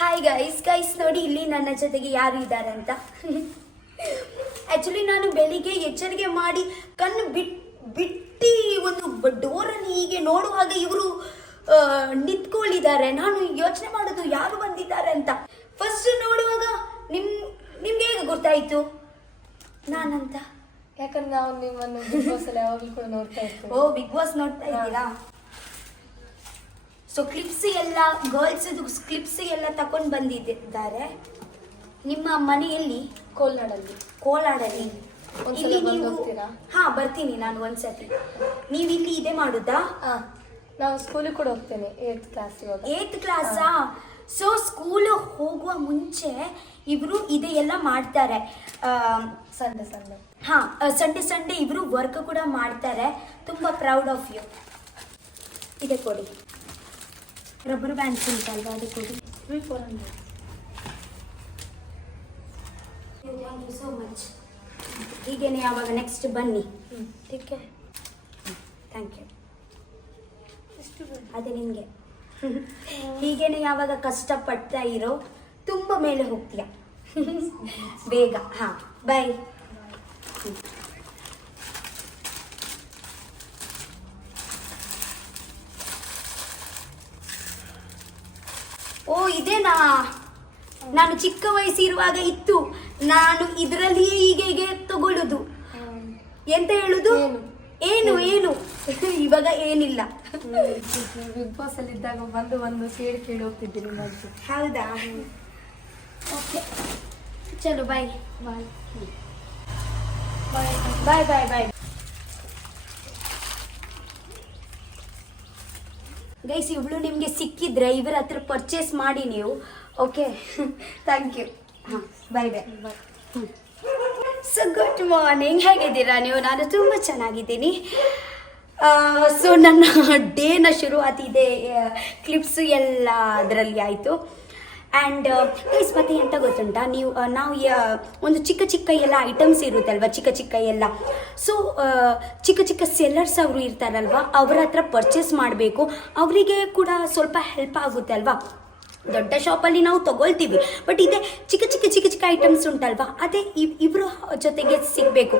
Hi guys ನೋಡಿ ಇಲ್ಲಿ ನನ್ನ ಜೊತೆಗೆ ಯಾರು ಇದ್ದಾರೆ ಅಂತ. ಆ್ಯಕ್ಚುಲಿ ನಾನು ಬೆಳಿಗ್ಗೆ ಎಚ್ಚರಿಕೆ ಮಾಡಿ ಕಣ್ಣು ಬಿಟ್ಟು ಒಂದು ಡೋರನ್ನು ಹೀಗೆ ನೋಡುವಾಗ ಇವರು ನಿಂತ್ಕೊಂಡಿದ್ದಾರೆ. ನಾನು ಯೋಚನೆ ಮಾಡೋದು ಯಾರು ಬಂದಿದ್ದಾರೆ ಅಂತ. ಫಸ್ಟ್ ನೋಡುವಾಗ ನಿಮ್ಗೆ ಹೇಗೆ ಗೊತ್ತಾಯಿತು ನಾನಂತ? ಯಾಕಂದ್ರೆ ನಾವು ನಿಮ್ಮನ್ನು ಬಿಗ್ ಬಾಸ್ ಅಲ್ಲಿ ಯಾವಾಗಲೂ ಕೂಡ ನೋಡ್ತಾ ಇರ್ತೀವಿ. ಓ, ಬಿಗ್ ಬಾಸ್ ನೋಡ್ತಾ ಇದ್ದೀರಾ? ಸೊ ಕ್ಲಿಪ್ಸ್ ಎಲ್ಲ ಗರ್ಲ್ಸ್ ಕ್ಲಿಪ್ಸ್ ಎಲ್ಲ ತಕೊಂಡು ಬಂದಿದ್ದಾರೆ ನಿಮ್ಮ ಮನೆಯಲ್ಲಿ. ಕೋಲಾಡಲ್ಲಿ ಒಂದ್ಸಲ ಬಂದು ಹೋಗ್ತೀರಾ? ಹಾ, ಬರ್ತೀನಿ ನಾನು ಒಂದ್ಸತಿ. ನೀವು ಇಲ್ಲಿ ಇದೆ ಮಾಡುದಾ? ನಾವು ಸ್ಕೂಲಿಗೆ ಕೂಡ ಹೋಗ್ತೇನೆ, 8th class. 8th ಕ್ಲಾಸಾ? So school ಹೋಗುವ ಮುಂಚೆ ಇವರು ಇದೆ ಎಲ್ಲ ಮಾಡ್ತಾರೆ. ಸಂಡೆ ಹಾ, ಸಂಡೇ ಇವರು ವರ್ಕ್ ಕೂಡ ಮಾಡ್ತಾರೆ. ತುಂಬಾ ಪ್ರೌಡ್ ಆಫ್ ಯು. ಇದೆ ಕೊಡಿ, ರಬ್ಬರ್ ಬ್ಯಾಂಡ್ಸ್ ಉಂಟಲ್ವಾ, ಅದು ಕೊಡಿ. Thank you so much. ಹೀಗೇನೆ ಯಾವಾಗ ನೆಕ್ಸ್ಟ್ ಬನ್ನಿ. ठीक है, ಥ್ಯಾಂಕ್ ಯು. ಅದೇ ನಿಮಗೆ ಹೀಗೇನೆ ಯಾವಾಗ ಕಷ್ಟಪಡ್ತಾ ಇರೋ ತುಂಬ ಮೇಲೆ ಹೋಗ್ತೀಯ ಬೇಗ. ಹಾ, ಬಾಯ್. ಓ, ಇದೇನಾ? ನಾನು ಚಿಕ್ಕ ವಯಸ್ಸಿರುವಾಗ ಇತ್ತು. ನಾನು ಇದರಲ್ಲಿಯೇ ಹೀಗೆ ತಗೊಳ್ಳುದು. ಎಂತ ಹೇಳುದು? ಏನು ಇವಾಗ ಏನಿಲ್ಲ. ಬಿಗ್ ಬಾಸ್ ಅಲ್ಲಿ ಇದ್ದಾಗ ಬಂದು ಕೇಳಿ ಹೋಗ್ತಿದ್ದೀನಿ. ಹೌದಾ? ಓಕೆ, ಚಲೋ ಬಾಯ್. ಬಾಯ್. ಗೈಸ್, ಇವಳು ನಿಮಗೆ ಸಿಕ್ಕಿದ್ರೆ ಇವರ ಹತ್ರ ಪರ್ಚೇಸ್ ಮಾಡಿ ನೀವು. Okay, thank you. ಹಾಂ, ಬಾಯ್. ಸೊ ಗುಡ್ ಮಾರ್ನಿಂಗ್, ಹೇಗಿದ್ದೀರಾ ನೀವು? ನಾನು ತುಂಬ ಚೆನ್ನಾಗಿದ್ದೀನಿ. ಸೊ ನನ್ನ ಡೇನ ಶುರುವಾತಿದೆ. ಕ್ಲಿಪ್ಸ್ ಎಲ್ಲ ಅದರಲ್ಲಿ ಆಯಿತು. ಆ್ಯಂಡ್ ಗೈಸ್, ಮತ್ತೆ ಎಂತ ಗೊತ್ತುಂಟಾ, ನಾವು ಒಂದು ಚಿಕ್ಕ ಎಲ್ಲ ಐಟಮ್ಸ್ ಇರುತ್ತಲ್ವ, ಚಿಕ್ಕ ಎಲ್ಲ. ಸೊ ಚಿಕ್ಕ ಸೆಲ್ಲರ್ಸ್ ಅವರು ಇರ್ತಾರಲ್ವ, ಅವರ ಹತ್ರ ಪರ್ಚೇಸ್ ಮಾಡಬೇಕು. ಅವರಿಗೆ ಕೂಡ ಸ್ವಲ್ಪ ಹೆಲ್ಪ್ ಆಗುತ್ತೆ ಅಲ್ವಾ. ದೊಡ್ಡ ಶಾಪಲ್ಲಿ ನಾವು ತಗೊಳ್ತೀವಿ, ಬಟ್ ಇದೇ ಚಿಕ್ಕ ಐಟಮ್ಸ್ ಉಂಟಲ್ವಾ, ಅದೇ ಇವ್ರ ಜೊತೆಗೆ ಸಿಗಬೇಕು,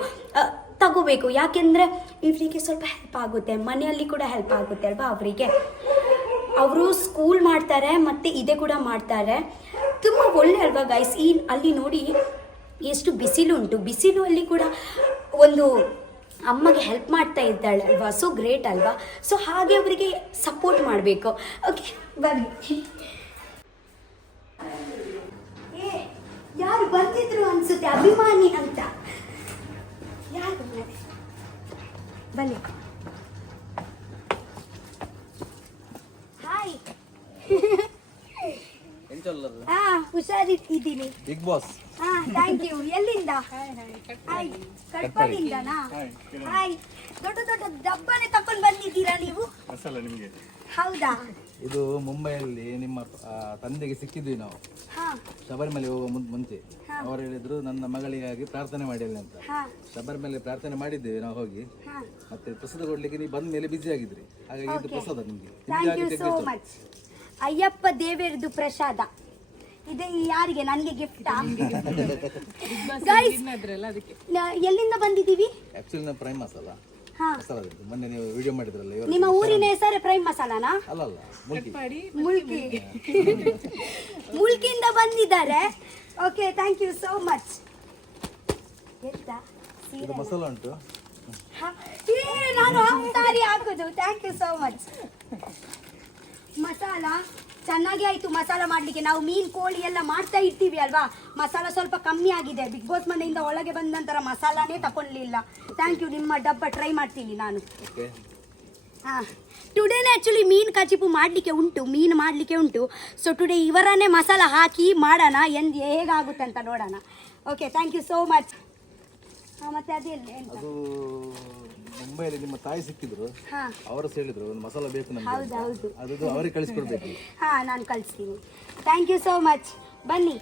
ತಗೋಬೇಕು. ಯಾಕೆಂದರೆ ಇವರಿಗೆ ಸ್ವಲ್ಪ ಹೆಲ್ಪ್ ಆಗುತ್ತೆ, ಮನೆಯಲ್ಲಿ ಕೂಡ ಹೆಲ್ಪ್ ಆಗುತ್ತೆ ಅಲ್ವಾ ಅವರಿಗೆ. ಅವರು ಸ್ಕೂಲ್ ಮಾಡ್ತಾರೆ ಮತ್ತು ಇದೇ ಕೂಡ ಮಾಡ್ತಾರೆ. ತುಂಬ ಒಳ್ಳೆ ಅಲ್ವಾ ಗೈಸ್. ಅಲ್ಲಿ ನೋಡಿ ಎಷ್ಟು ಬಿಸಿಲು ಉಂಟು. ಬಿಸಿಲು ಅಲ್ಲಿ ಕೂಡ ಒಂದು ಅಮ್ಮಗೆ ಹೆಲ್ಪ್ ಮಾಡ್ತಾ ಇದ್ದಾಳೆ ಅಲ್ವಾ. ಸೊ ಗ್ರೇಟ್ ಅಲ್ವಾ. ಸೊ ಹಾಗೆ ಅವರಿಗೆ ಸಪೋರ್ಟ್ ಮಾಡಬೇಕು. ಓಕೆ, ಬನ್ನಿ. ಯಾರು ಬಂದಿದ್ರು ಅನ್ಸುತ್ತೆ, ಅಭಿಮಾನಿ ಅಂತ. ಯಾರು ಬನ್ನಿ. ಹಾಯ್. ಹುಷಾರಿದ್ದೀನಿ. Big boss. ಹಾ, ಥ್ಯಾಂಕ್ ಯು. ಎಲ್ಲಿಂದ? ಹಾಯ್, ಕಟ್ಪಾಡಿಂದನಾ? ಹಾಯ್. ದೊಡ್ಡ ಡಬ್ಬನೇ ತಕೊಂಡು ಬಂದಿದ್ದೀರಾ ನೀವು? ನಿಮಗೆ ಹೌದಾ? ಇದು ಮುಂಬೈಯಲ್ಲಿ ನಿಮ್ಮ ತಂದೆಗೆ ಸಿಕ್ಕಿದ್ವಿ ನಾವು. ಶಬರಿಮಲೆ ಹೋಗುವ ಮುಂಚೆ ಅವರು ಹೇಳಿದ್ರು ನನ್ನ ಮಗಳಿಗಾಗಿ ಪ್ರಾರ್ಥನೆ ಮಾಡಿಲ್ಲ ಅಂತ. ಶಬರಿಮಲೆ ಪ್ರಾರ್ಥನೆ ಮಾಡಿದ್ದೇವೆ ನಾವು ಹೋಗಿ. ಮತ್ತೆ ಪ್ರಸಾದ ಕೊಡ್ಲಿಕ್ಕೆ ನೀವು ಬಂದ ಮೇಲೆ ಬಿಸಿ ಆಗಿದ್ರಿ, ಹಾಗಾಗಿ ಇದು ಪ್ರಸಾದ ನಿಮ್ಗೆ. Thank you so much. Ayyappa ದೇವರದು ಪ್ರಸಾದ ಇದೆ. ಯಾರಿಗೆ? ನನಗೆ ಗಿಫ್ಟಾ? ಎಲ್ಲಿಂದ ಬಂದಿದ್ದೀವಿ? ಆಕ್ಚುಲಿ ನಾವು ಪ್ರೈಮ್ ಮಸಾಲ ಮೊನ್ನೆ ನೀವು ವಿಡಿಯೋ ಮಾಡಿದ್ರಲ್ಲ. ನಿಮ್ಮ ಊರಿನ ಹೆಸರು ಪ್ರೈಮ್ ಮಸಾಲಾನಾ? ಅಲ್ಲ, ಮುಲ್ಕಿಯಿಂದ ಬಂದಿದ್ದಾರೆ. Okay, thank you so much. ಮಸಾಲ ಉಂಟು, ನಾನು ಸಾರಿ ಹಾಕುದು. Thank you so much. ಮಸಾಲ ಚೆನ್ನಾಗಿ ಆಯಿತು. ಮಸಾಲ ಮಾಡಲಿಕ್ಕೆ ನಾವು ಮೀನು ಕೋಳಿ ಎಲ್ಲ ಮಾಡ್ತಾ ಇರ್ತೀವಿ ಅಲ್ವಾ. ಮಸಾಲ ಸ್ವಲ್ಪ ಕಮ್ಮಿ ಆಗಿದೆ. ಬಿಗ್ ಬಾಸ್ ಮನೆಯಿಂದ ಒಳಗೆ ಬಂದ ನಂತರ ಮಸಾಲಾನೇ ತಗೊಳ್ಳಿಲ್ಲ. Thank you. ನಿಮ್ಮ ಡಬ್ಬ ಟ್ರೈ ಮಾಡ್ತೀನಿ ನಾನು. ಹಾಂ, ಟುಡೇನೇ ಆ್ಯಕ್ಚುಲಿ ಮೀನು ಕಚಿಪು ಮಾಡಲಿಕ್ಕೆ ಉಂಟು. ಸೊ ಟುಡೇ ಇವರನ್ನೇ ಮಸಾಲ ಹಾಕಿ ಮಾಡೋಣ, ಹೇಗಾಗುತ್ತೆ ಅಂತ ನೋಡೋಣ. Okay, thank you so much. ಹಾಂ, ಮತ್ತೆ ಅದೆಲ್ಲ ಅದು ಮುಂಬೈಯಲ್ಲಿ ನಿಮ್ಮ ತಾಯಿ ಸಿಕ್ಕಿದ್ರು, ಅವರು ಹೇಳಿದ್ರು ಒಂದು ಮಸಾಲ ಬೇಕು ನಮಗೆ. ಹೌದು, ಅದು ಅವರಿಗೆ ಕಳಿಸ್ಕೊಡ್ಬೇಕು. ಹಾಂ, ನಾನು ಕಳಿಸ್ತೀನಿ. Thank you so much. ಬನ್ನಿ,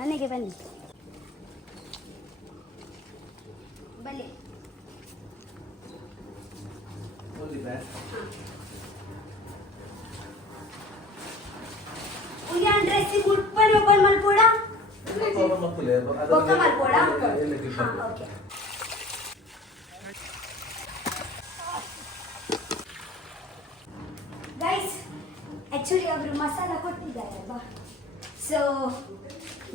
ಮನೆಗೆ ಬನ್ನಿ. ಬೊಕ್ಕ ಮಲ್ಪೋಡ ಓಕೆ. ಗೈಸ್ ಆ್ಯಕ್ಚುಲಿ ಅವರು ಮಸಾಲ ಕೊಟ್ಟಿದ್ದಾರೆ ಅಲ್ವಾ, ಸೊ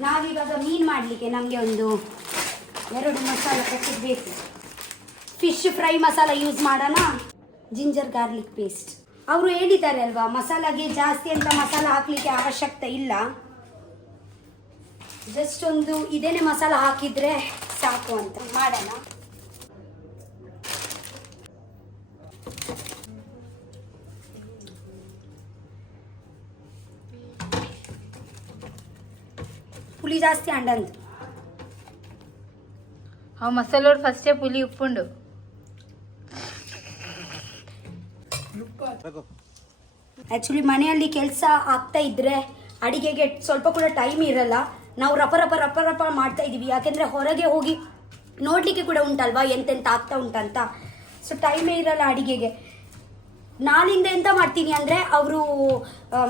ನಾವಿವಾಗ ಮೀನು ಮಾಡಲಿಕ್ಕೆ ನಮಗೆ ಒಂದು 2 ಮಸಾಲ ಪ್ಯಾಕೆಟ್ ಬೇಕು. ಫಿಶ್ ಫ್ರೈ ಮಸಾಲ ಯೂಸ್ ಮಾಡೋಣ, ಜಿಂಜರ್ ಗಾರ್ಲಿಕ್ ಪೇಸ್ಟ್. ಅವರು ಹೇಳಿದ್ದಾರೆ ಅಲ್ವಾ ಮಸಾಲಾಗೆ ಜಾಸ್ತಿ ಅಂತ ಮಸಾಲ ಹಾಕಲಿಕ್ಕೆ ಅವಶ್ಯಕತೆ ಇಲ್ಲ, ಜಸ್ಟ್ ಒಂದು ಇದೇನೆ ಮಸಾಲ ಹಾಕಿದರೆ ಸಾಕು ಅಂತ ಮಾಡೋಣ. పులి జాస్తి అండందు ಆ ಮಸಾಲೋಡು ಫಸ್ಟೇ ಪುಲಿ ಉಪ್ಪುಂಡು. ಆ್ಯಕ್ಚುಲಿ ಮನೆಯಲ್ಲಿ ಕೆಲಸ ಆಗ್ತಾ ಇದ್ರೆ ಅಡಿಗೆಗೆ ಸ್ವಲ್ಪ ಕೂಡ ಟೈಮ್ ಇರಲ್ಲ, ನಾವು ರಪ ರಪ ಮಾಡ್ತಾ ಇದ್ದೀವಿ. ಯಾಕೆಂದರೆ ಹೊರಗೆ ಹೋಗಿ ನೋಡಲಿಕ್ಕೆ ಕೂಡ ಉಂಟಲ್ವಾ ಎಂತೆಂತ ಆಗ್ತಾ ಉಂಟಂತ, ಸೊ ಟೈಮೇ ಇರಲ್ಲ ಅಡಿಗೆಗೆ. ನಾಳಿಂದ ಎಂತ ಮಾಡ್ತೀನಿ ಅಂದರೆ ಅವರು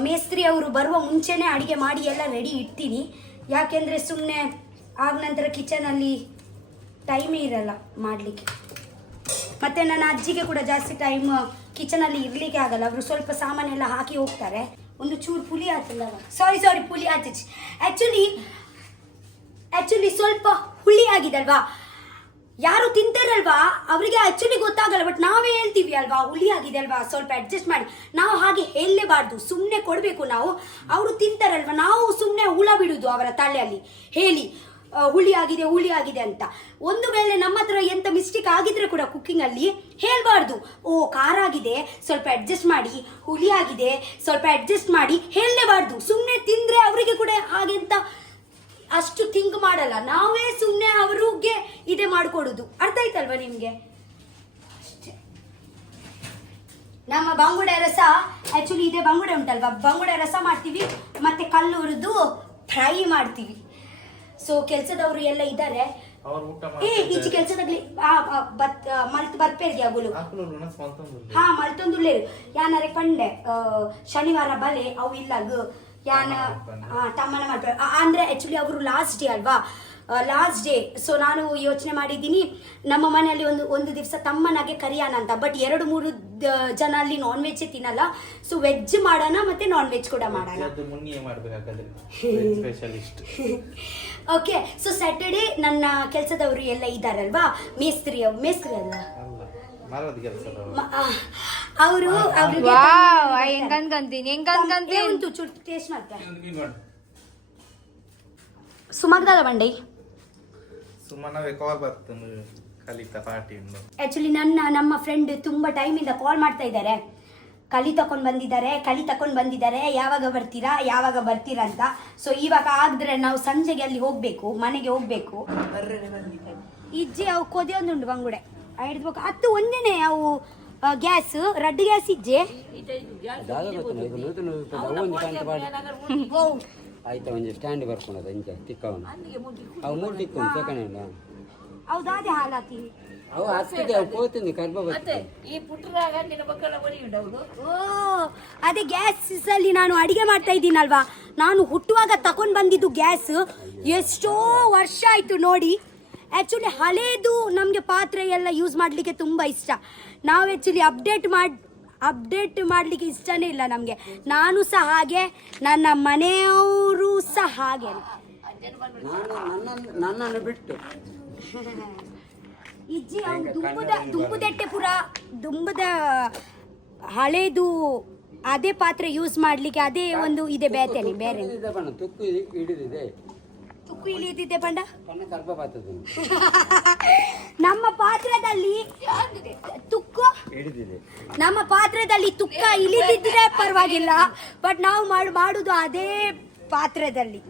ಮೇಸ್ತ್ರಿ ಅವರು ಬರುವ ಮುಂಚೆನೇ ಅಡಿಗೆ ಮಾಡಿ ಎಲ್ಲ ರೆಡಿ ಇಡ್ತೀನಿ. ಯಾಕೆಂದರೆ ಸುಮ್ಮನೆ ಆಗ ನಂತರ ಕಿಚನಲ್ಲಿ ಟೈಮೇ ಇರಲ್ಲ ಮಾಡಲಿಕ್ಕೆ. ಮತ್ತು ನನ್ನ ಅಜ್ಜಿಗೆ ಕೂಡ ಜಾಸ್ತಿ ಟೈಮ್ ಕಿಚನಲ್ಲಿ ಇರಲಿಕ್ಕೆ ಆಗಲ್ಲ, ಅವರು ಸ್ವಲ್ಪ ಸಾಮಾನೆಲ್ಲ ಹಾಕಿ ಹೋಗ್ತಾರೆ. ಒಂದು ಚೂರು ಪುಲಿ ಆಯ್ತಲ್ಲ, ಸಾರಿ ಪುಲಿ ಆಯ್ತು. ಆ್ಯಕ್ಚುಲಿ ಸ್ವಲ್ಪ ಹುಳಿ ಆಗಿದಲ್ವಾ, ಯಾರು ತಿಂತಾರಲ್ವಾ ಅವರಿಗೆ ಆ್ಯಕ್ಚುಲಿ ಗೊತ್ತಾಗಲ್ಲ, ಬಟ್ ನಾವೇ ಹೇಳ್ತೀವಿ ಅಲ್ವಾ ಹುಳಿ ಆಗಿದೆ ಅಲ್ವಾ ಸ್ವಲ್ಪ ಅಡ್ಜಸ್ಟ್ ಮಾಡಿ. ನಾವು ಹಾಗೆ ಹೇಳಲೇಬಾರ್ದು, ಸುಮ್ಮನೆ ಕೊಡಬೇಕು ನಾವು. ಅವರು ತಿಂತಾರಲ್ವಾ, ನಾವು ಸುಮ್ಮನೆ ಹುಳ ಬಿಡುದು ಅವರ ತಲೆಯಲ್ಲಿ ಹೇಳಿ ಹುಳಿ ಆಗಿದೆ ಅಂತ. ಒಂದು ವೇಳೆ ನಮ್ಮ ಹತ್ರ ಎಂತ ಮಿಸ್ಟೇಕ್ ಆಗಿದ್ರೆ ಕೂಡ ಕುಕ್ಕಿಂಗಲ್ಲಿ ಹೇಳಬಾರ್ದು, ಓ ಖಾರ ಆಗಿದೆ ಸ್ವಲ್ಪ ಅಡ್ಜಸ್ಟ್ ಮಾಡಿ, ಹುಳಿ ಆಗಿದೆ ಸ್ವಲ್ಪ ಅಡ್ಜಸ್ಟ್ ಮಾಡಿ ಹೇಳಲೇಬಾರ್ದು. ಸುಮ್ಮನೆ ತಿಂದರೆ ಅವರಿಗೆ ಕೂಡ ಹಾಗೆಂತ ಅಷ್ಟು ಥಿಂಕ್ ಮಾಡಲ್ಲ, ನಾವೇ ಸುಮ್ಮನೆ ಅವ್ರಿಗೆ ಇದೇ ಮಾಡಿಕೊಡುದು. ಅರ್ಥ ಆಯ್ತಲ್ವಾ ನಿಮಗೆ? ಅಷ್ಟೇ. ನಮ್ಮ ಬಂಗುಡೆ ರಸ ಆ್ಯಕ್ಚುಲಿ ಇದೆ, ಬಂಗುಡೆ ಉಂಟಲ್ವಾ, ಬಂಗುಡೆ ರಸ ಮಾಡ್ತೀವಿ ಮತ್ತೆ ಕಲ್ಲು ಹುರಿದು ಫ್ರೈ ಮಾಡ್ತೀವಿ. ಸೊ ಕೆಲಸದವರು ಎಲ್ಲ ಇದ್ದಾರೆ. ಈಚೆ ಕೆಲಸದಾಗ್ಲಿ ಮಲ್ತ್ ಬರ್ಪೇರ್ಗೆ ಆಗುಲು ಹಾ ಮಲ್ತೊಂದುಲ್ಲೇರು ಯಾನಾರೆ ಕಂಡೆ ಶನಿವಾರ ಬಲೆ ಅವು ಇಲ್ಲ ಯಾನ ತಮ್ಮನ ಮಾಡ್ತಾರೆ ಅಂದರೆ ಆ್ಯಕ್ಚುಲಿ ಅವರು ಲಾಸ್ಟ್ ಡೇ ಅಲ್ವಾ, ಲಾಸ್ಟ್ ಡೇ. ಸೊ ನಾನು ಯೋಚನೆ ಮಾಡಿದ್ದೀನಿ ನಮ್ಮ ಮನೆಯಲ್ಲಿ ಒಂದು ದಿವಸ ತಮ್ಮನಾಗೆ ಕರಿಯೋಣ ಅಂತ. ಬಟ್ 2-3 ಜನ ಅಲ್ಲಿ ನಾನ್ ವೆಜ್ ತಿನ್ನಲ್ಲ, ಸೊ ವೆಜ್ ಮಾಡೋಣ ಮತ್ತೆ ನಾನ್ ವೆಜ್ ಕೂಡ ಮಾಡೋಣ. ಓಕೆ. ಸೊ ಸ್ಯಾಟರ್ಡೇ ನನ್ನ ಕೆಲಸದವರು ಎಲ್ಲ ಇದ್ದಾರಲ್ವಾ, ಮೇಸ್ತ್ರಿ ಅಲ್ಲ ಅವರು ಟೇಸ್ಟ್ ಮಾಡ್ತಾರೆ. ಸುಮಗ್ದದ ಬಂಡಿ ಆಕ್ಚುಲಿ ನಮ್ಮ ಫ್ರೆಂಡ್ ತುಂಬಾ ಟೈಮಿಂದ ಕಾಲ್ ಮಾಡ್ತಾ ಇದ್ದಾರೆ, ಕಲಿ ತಕೊಂಡ್ ಬಂದಿದ್ದಾರೆ, ಯಾವಾಗ ಬರ್ತೀರಾ ಅಂತ. ಸೊ ಇವಾಗ ಆಗಿದ್ರೆ ನಾವು ಸಂಜೆಗೆ ಅಲ್ಲಿ ಹೋಗ್ಬೇಕು, ಮನೆಗೆ ಹೋಗ್ಬೇಕು. ಇಜ್ಜೆ ಅವು ಕೊದೆಯೊಂದುಂಡು ಬಂಗುಡೆ ಹಿಡಿದ್ಬೇಕು ಅತ್ತು ಒಂದೇನೆ ಅವು ಗ್ಯಾಸ್ ರಡ್ ಗ್ಯಾಸ್ ಇಜ್ಜೆ ಆಯ್ತಾ ಒಂಜಿ ಸ್ಟ್ಯಾಂಡ್ ಬರ್ಕೊಂಡದ ಇಂಚ ತಿಕ್ಕವನು ಅವು 3 ತಿಕ್ಕೊಂಡು ಸೆಕೆಂಡ್ ಹ್ಯಾಂಡ್ ಹೌದಾ ಅದೇ ಹಾಲಾತೀನಿ ಅವು ಹತ್ತಿಗೆ ಅವು ಕೋತಿಂದು ಕರ್ಬ ಬರ್ತದೆ ಈ ಪುಟ್ಟರಾಗ ನಿನ್ನ ಮಕ್ಕಳ ಬರಿ ಉಂಟು. ಓ ಅದೇ ಗ್ಯಾಸ್ ಅಲ್ಲಿ ನಾನು ಅಡಿಗೆ ಮಾಡ್ತಾ ಇದ್ದೀನಲ್ವಾ, ನಾನು ಹುಟ್ಟುವಾಗ ತಕೊಂಡ್ ಬಂದಿದ್ದು ಗ್ಯಾಸ್ ಎಷ್ಟೋ ವರ್ಷ ಆಯ್ತು ನೋಡಿ. ಆ್ಯಕ್ಚುಲಿ ಹಳೇದು ನಮಗೆ ಪಾತ್ರೆ ಎಲ್ಲ ಯೂಸ್ ಮಾಡಲಿಕ್ಕೆ ತುಂಬ ಇಷ್ಟ. ನಾವು ಆ್ಯಕ್ಚುಲಿ ಅಪ್ಡೇಟ್ ಮಾಡಲಿಕ್ಕೆ ಇಷ್ಟನೇ ಇಲ್ಲ ನಮಗೆ. ನಾನು ಸಹ ಹಾಗೆ, ನನ್ನ ಮನೆಯವರು ಸಹ ಹಾಗೆ. ನನ್ನನ್ನು ಬಿಟ್ಟು ಇಜ್ಜಿ ದುಂಬುದೆಟ್ಟೆ ಪುರ ದುಂಬದ ಹಳೇದು ಅದೇ ಪಾತ್ರೆ ಯೂಸ್ ಮಾಡಲಿಕ್ಕೆ ಅದೇ ಒಂದು ಇದೆ ಬೇರೆ ತುಕ್ಕು ಹಿಡಿದಿದೆ ತುಕ್ಕು ಇಳಿದಿದೆ ಬಂಡ ಕರ್ಬ ಬರ್ತದೆ ನಮ್ಮ ಪಾತ್ರದಲ್ಲಿ ತುಕ್ಕು ಹಿಡಿದಿದೆ. ನಮ್ಮ ಪಾತ್ರದಲ್ಲಿ ತುಕ್ಕ ಇಳಿದಿದ್ರೆ ಪರವಾಗಿಲ್ಲ, ಬಟ್ ನಾವು ಮಾಡುದು ಅದೇ ಪಾತ್ರದಲ್ಲಿ.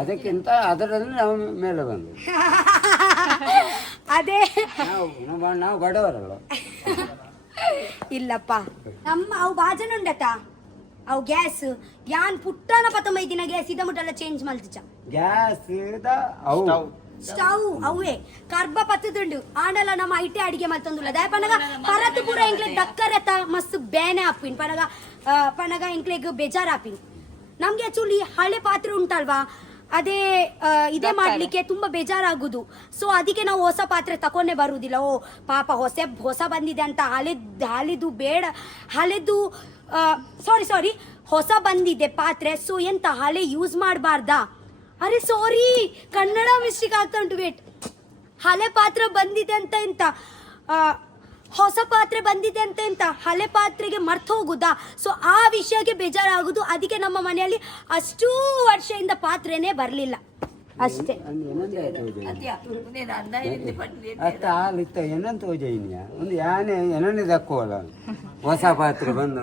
ಅದಕ್ಕಿಂತ ಅದರಲ್ಲಿ ನಾವು ಮೇಲೆ ಬಂದು ಅದೇ ನಾವು ಬಡವರಲ್ಲ. ಇಲ್ಲಪ್ಪ ನಮ್ಮ ಅವು ಬಾಜನ ಉಂಡತ ಅವು ಗ್ಯಾಸ್ ಯಾನ್ ಪುಟ್ಟನ 15 ದಿನ ಗ್ಯಾಸ್ ಇದ ಮುಟ್ಟೆಲ್ಲ ಚೇಂಜ್ ಮಲ್ತಿಚ ಗ್ಯಾಸ್ ಸ್ಟವ್ ಅವೇ ಕರ್ಬ ಪತ್ತದುಂಡು ಆಂಡಲ ನಮ್ಮ ಐಟೆ ಅಡಿಗೆ ಮಲ್ತೊಂದುಲ್ಲ ದಯ ಪನಗ ಪರತ್ ಪೂರ ಇಂಕ್ಲೆಗ್ ದಕ್ಕರತ ಮಸ್ತ್ ಬೇನೆ ಹಾಪಿನ್ ಪನಗ ಇಂಕ್ಲೆಗ್ ಬೇಜಾರ್ ಹಾಪಿನ್. ನಮ್ಗೆ ಆಕ್ಚುಲಿ ಹಳೆ ಪಾತ್ರೆ ಉಂಟಲ್ವಾ ಅದೇ ಇದೇ ಮಾಡ್ಲಿಕ್ಕೆ ತುಂಬಾ ಬೇಜಾರಾಗುದು. ಸೊ ಅದಕ್ಕೆ ನಾವು ಹೊಸ ಪಾತ್ರೆ ತಕೊಂಡೇ ಬರುವುದಿಲ್ಲ. ಓ ಪಾಪ ಹೊಸ ಬಂದಿದೆ ಅಂತ ಹಳೆದು ಬೇಡ, ಹಳೆದು ಸಾರಿ ಹೊಸ ಬಂದಿದೆ ಪಾತ್ರೆ, ಸೊ ಎಂತ ಹಳೆ ಯೂಸ್ ಮಾಡಬಾರ್ದಾ? ಅರೆ ಸಾರಿ, ಕನ್ನಡ ಮಿಸ್ಟೇಕ್ ಆಗ್ತಾ ಉಂಟು. ವೇಟ್, ಹಳೆ ಪಾತ್ರೆ ಬಂದಿದೆ ಅಂತ ಎಂತ, ಹೊಸ ಪಾತ್ರೆ ಬಂದಿದೆ ಅಂತ ಎಂತ ಹಳೆ ಪಾತ್ರೆಗೆ ಮರ್ತು ಹೋಗುದಾ? ಸೊ ಆ ವಿಷಯಕ್ಕೆ ಬೇಜಾರಾಗುದು. ಅದಕ್ಕೆ ನಮ್ಮ ಮನೆಯಲ್ಲಿ ಅಷ್ಟೂ ವರ್ಷದಿಂದ ಪಾತ್ರೆನೇ ಬರಲಿಲ್ಲ ಅಷ್ಟೇ. ಅತ್ತ ಹಾಲಿತ್ತ ಏನಂತ ಹೋಜೈನ್ಯ ಒಂದು ಯಾನೆ ಏನನ್ನೇ ದಕ್ಕೋಲ್ಲ ಹೊಸ ಪಾತ್ರೆ ಬಂದ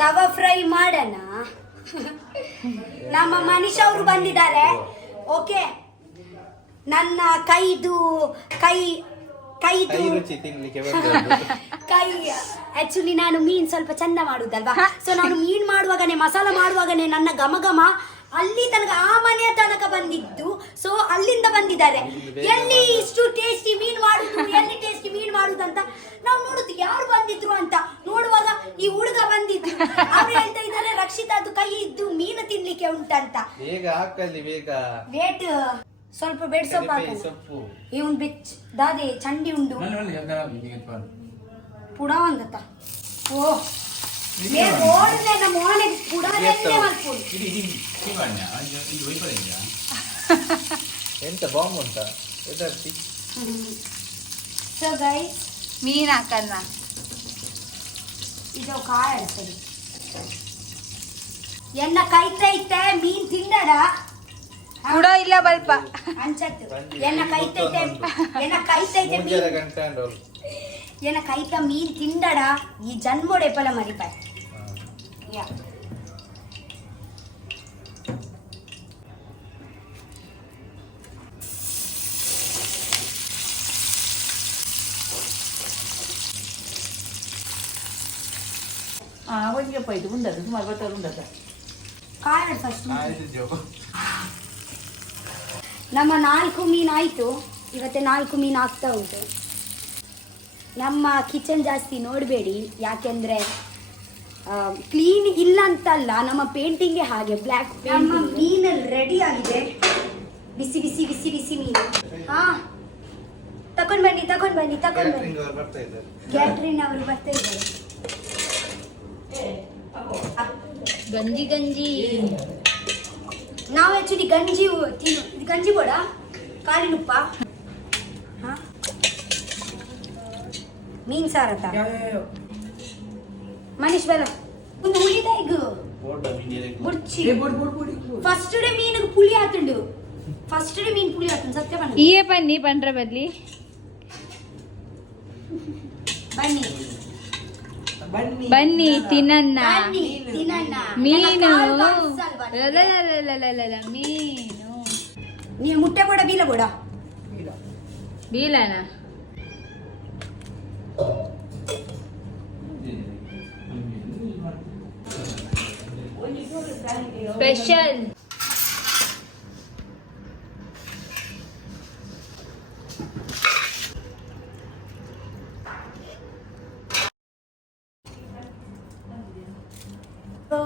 ತವ ಫ್ರೈ ಮಾಡೋಣ. ನಮ್ಮ ಮನೀಶ್ ಅವರು ಬಂದಿದ್ದಾರೆ. ಓಕೆ, ನನ್ನ ಕೈದು ಆಕ್ಚುಲಿ ನಾನು ಮೀನ್ ಸ್ವಲ್ಪ ಚಂದ ಮಾಡುದಲ್ವಾ, ಸೊ ನಾನು ಮೀನ್ ಮಾಡುವಾಗನೆ ಮಸಾಲ ಮಾಡುವಾಗನೆ ನನ್ನ ಘಮ ಅಲ್ಲಿ ತನಕ ಆ ಮನೆಯ ತನಕ ಬಂದಿದ್ದು. ಸೊ ಅಲ್ಲಿಂದ ಬಂದಿದ್ದಾರೆ. ಎಲ್ಲಿ ಇಷ್ಟು ಟೇಸ್ಟಿ ಮೀನ್ ಮಾಡುದು ಅಂತ ನಾವು ನೋಡುದು ಯಾರು ಬಂದಿದ್ರು ಅಂತ ನೋಡುವಾಗ ಈ ಹುಡುಗ ಬಂದಿದ್ರು. ಅವ್ರು ಹೇಳ್ತಾ ಇದ್ದಾರೆ ರಕ್ಷಿತಾ ಅದು ಕೈ ಇದ್ದು ಮೀನು ತಿನ್ಲಿಕ್ಕೆ ಉಂಟಂತ. ವೇಟ್ ಸ್ವಲ್ಪ ಬೆಡ್ ಸೊಪ್ಪು ಇವನ್ ಬೆಚ್ ದಾದೆ ಚಂಡಿ ಉಂಡು ಪುಡವಂಗತ. ಓ ಓಡದೆ ನಮ್ಮ ಓಣೆ ಪುಡದಲ್ಲೇ ಮಲ್ಪುಡು. ಎಂತ ಬಾಂಬ್ ಉಂಟ ಸೊ ಗೈಸ್, ಮೀನ್ ಹಾಕಲ್ಲ ಇದು ಕಾಯ ಸರಿ ಎನ್ನ ಕೈತೈತೆ ಮೀನ್ ತಿಂದಡ ಕೂಡ ಇಲ್ಲ ಬಲ್ಪ ಅಂಚತ್ತು ಎನ್ನ ಕೈತೈತೆ ಮೀನ್ ತಿಂದಡ ಈ ಜನ್ಮೋಡೆ ಪಲ ಮರಿಪಾಯ. ಯಾ ನಮ್ಮ 4 ಮೀನು ಆಯ್ತು. ಇವತ್ತೆ 4 ಮೀನು ಆಗ್ತಾ ಉಂಟು. ನಮ್ಮ ಕಿಚನ್ ಜಾಸ್ತಿ ನೋಡಬೇಡಿ, ಯಾಕೆಂದ್ರೆ ಕ್ಲೀನ್ ಇಲ್ಲ ಅಂತಲ್ಲ, ನಮ್ಮ ಪೇಂಟಿಂಗ್ಗೆ ಹಾಗೆ ಬ್ಲ್ಯಾಕ್. ನಮ್ಮ ಮೀನು ರೆಡಿ ಆಗಿದೆ. ಬಿಸಿ ಬಿಸಿ ಬಿಸಿ ಬಿಸಿ ಮೀನು. ಹಾ, ತಕೊಂಡ್ ಬನ್ನಿ. ಕ್ಯಾಟ್ರಿನ್ ಅವರು ಬರ್ತಾ ಇದ್ದಾರೆ. ಗಂಜಿ ನಾವು ಆಕ್ಚುಲಿ ಗಂಜಿ ಬೋಡ ಕಾಲಿನುಪ್ಪ ಮೀನ್ ಸಾರತ ಮನೀಶ್ ಬೇಲ ಒಂದು ಉಳಿದ ಈಗ ಬುರ್ಚಿ ಫಸ್ಟ್ ಡೇ ಮೀನಿಗೆ ಪುಳಿ ಆತುಂಡು. ಸತ್ಯ ಬನ್ನಿ. ಈಯೇ ಬನ್ನಿ ಪಂಡ್ರ ಬದ್ಲಿ ಬನ್ನಿ ತಿನ್ನಣ್ಣ. ಮೀನು ಮೀನು ನೀವು ಮುಟ್ಟೆ ಬೋಡ ಬೀಲ ಬೋಡ ಬೀಲನ ಸ್ಪೆಷಲ್.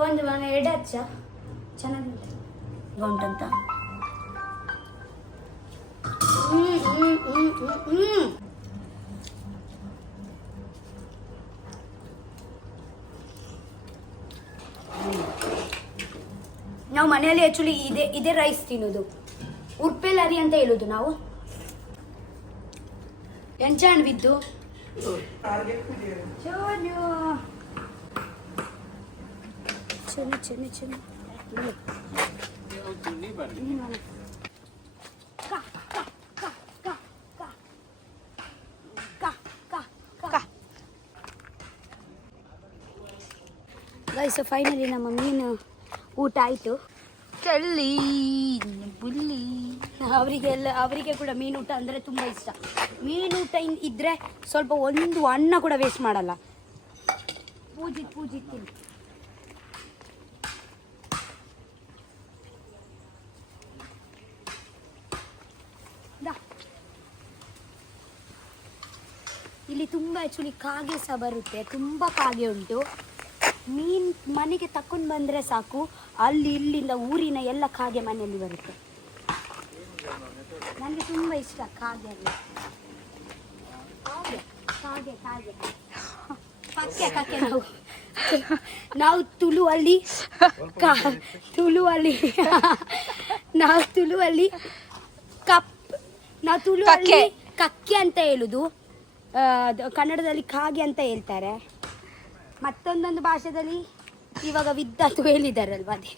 ಒಂದು ಮನೆ ಎಡೆ ಹಚ್ಚ ಚೆನ್ನಾಗಿದೆ ಗೌಂಟಂತ. ನಾವು ಮನೆಯಲ್ಲಿ ಆಕ್ಚುಲಿ ಇದೇ ರೈಸ್ ತಿನ್ನೋದು. ಉರ್ಪೆಲರಿ ಅಂತ ಹೇಳುದು ನಾವು. ಎಂಚಾಣ್ ಬಿದ್ದು ಚೆನ್ನ ಗೈಸ್, ಫೈನಲಿ ನಮ್ಮ ಮೀನು ಊಟ ಆಯಿತು. ಚಳ್ಳಿ ಬುಲ್ಲಿ ಅವರಿಗೆ ಕೂಡ ಮೀನು ಊಟ ಅಂದರೆ ತುಂಬ ಇಷ್ಟ. ಮೀನು ಊಟ ಇದ್ದರೆ ಸ್ವಲ್ಪ ಒಂದು ಅನ್ನ ಕೂಡ ವೇಸ್ಟ್ ಮಾಡಲ್ಲ. ಪೂಜಿ ತಿನ್ನಿ. ಇಲ್ಲಿ ತುಂಬ ಆ್ಯಕ್ಚುಲಿ ಕಾಗೆ ಸಹ ಬರುತ್ತೆ. ತುಂಬ ಕಾಗೆ ಉಂಟು. ಮೀನು ಮನೆಗೆ ತಕೊಂಡು ಬಂದರೆ ಸಾಕು, ಅಲ್ಲಿ ಇಲ್ಲಿಂದ ಊರಿನ ಎಲ್ಲ ಕಾಗೆ ಮನೆಯಲ್ಲಿ ಬರುತ್ತೆ. ನನಗೆ ತುಂಬ ಇಷ್ಟ ಕಾಗೆ ಎಲ್ಲ. ಕಾಗೆ ಕಾಗೆ ಕಕ್ಕೆ ಕಕ್ಕೆ ನಾವು ತುಳುವಲ್ಲಿ ನಾವು ತುಳುವಲ್ಲಿ ಕಕ್ಕೆ ಅಂತ ಹೇಳುದು, ಕನ್ನಡದಲ್ಲಿ ಕಾಗೆ ಅಂತ ಹೇಳ್ತಾರೆ. ಮತ್ತೊಂದೊಂದು ಭಾಷೆದಲ್ಲಿ ಇವಾಗ ವಿದ್ಯಾರ್ಥಿ ಹೇಳಿದಾರಲ್ವ ಅದೇ.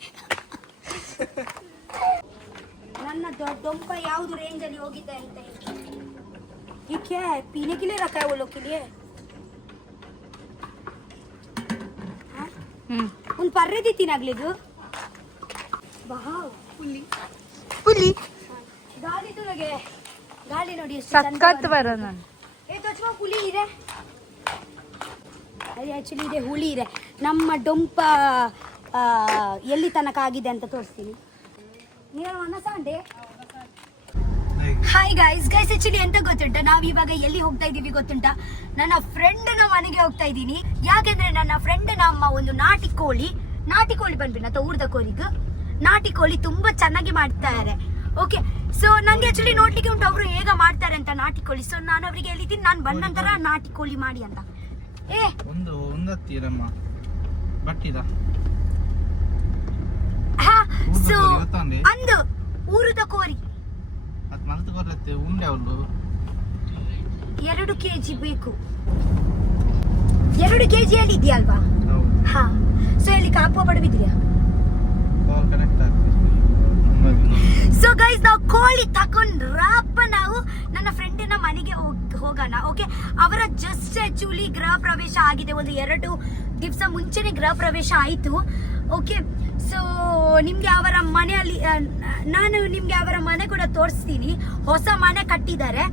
ನನ್ನ ದೊಂಪ ಯಾವುದು ರೇಂಜಲ್ಲಿ ಹೋಗಿದೆ ಅಂತ ಈಕೆ ಪೀನೆ ಕಿಲೇ ರಖಾ वो लोग के लिए उन पर्रे दी तीन अगले जो वाव पुली पुली गाड़ी तो लगे गाड़ी ನೋಡಿ ಎಷ್ಟು ಸಕ್ಕತ್ ಬರೋಣ. ತೋಚುವ ಹುಲಿ ಇದೆ, ಅದು ಆ್ಯಕ್ಚುಲಿ ಇದೆ ಹುಲಿ ಇದೆ. ನಮ್ಮ ಡೊಂಪ ಎಲ್ಲಿ ತನಕ ಆಗಿದೆ ಅಂತ ತೋರಿಸ್ತೀನಿ. ನೀವು ಅನ್ನಸಾಂಡೆ ಹಾಯ್ ಗೈಸ್ ಆ್ಯಕ್ಚುಲಿ ಎಂತ ಗೊತ್ತುಂಟ, ನಾವು ಇವಾಗ ಎಲ್ಲಿ ಹೋಗ್ತಾ ಇದ್ದೀವಿ ಗೊತ್ತುಂಟ? ನನ್ನ ಫ್ರೆಂಡ್ನ ಮನೆಗೆ ಹೋಗ್ತಾ ಇದ್ದೀನಿ. ಯಾಕೆಂದ್ರೆ ನನ್ನ ಫ್ರೆಂಡ್ ನಮ್ಮ ಒಂದು ನಾಟಿ ಕೋಳಿ ಬಂದ್ಬಿಟ್ಟು ಅಥವಾ ಊರ್ದ ಕೋಳಿಗೆ ನಾಟಿ ಕೋಳಿ ತುಂಬಾ ಚೆನ್ನಾಗಿ ಮಾಡ್ತಾರೆ. ಓಕೆ, ಸೊ ನಂಗೆ ಆಕ್ಚುಲಿ ನೋಡ್ಲಿಕ್ಕೆ ಉಂಟು ಅವರು ಹೇಗ ಮಾಡ್ತಾರೆ ಅಂತ ನಾಟಿ ಕೋಳಿ. ಸೊ ನಾನು ಅವರಿಗೆ ಹೇಳಿದ್ದೀನಿ ನಾನು ಬಂದ ನಂತರ ನಾಟಿ ಕೋಳಿ ಮಾಡಿ ಅಂತ. ಸೊ ಅಂದು ಊರದ ಕೋರಿ 2 kg ಬೇಕು. 2 kg ಅಲ್ಲಿ ಇದೆಯಲ್ವಾ? ಹಾ, ಸೊ ಇಲ್ಲಿ ಕಾಪುವ ಪಡಬಿದ್ರಿಯಾ? ಸೊ ಗೈಸ್ ನಾವು ಕೋಳಿ ತಕೊಂಡ್ರಪ್ಪ ನಾವು ನನ್ನ ಫ್ರೆಂಡಿನ ಮನೆಗೆ ಹೋಗೋಣ. ಓಕೆ, ಅವರ ಜಸ್ಟ್ ಆಕ್ಚುಲಿ ಗೃಹ ಪ್ರವೇಶ ಆಗಿದೆ, ಒಂದು 2 ದಿವಸ ಮುಂಚೆನೆ ಗೃಹ ಪ್ರವೇಶ ಆಯಿತು. ಓಕೆ, ಸೊ ನಿಮ್ಗೆ ಅವರ ಮನೆಯಲ್ಲಿ ನಾನು ನಿಮ್ಗೆ ಅವರ ಮನೆ ಕೂಡ ತೋರಿಸ್ತೀನಿ. ಹೊಸ ಮನೆ ಕಟ್ಟಿದ್ದಾರೆ.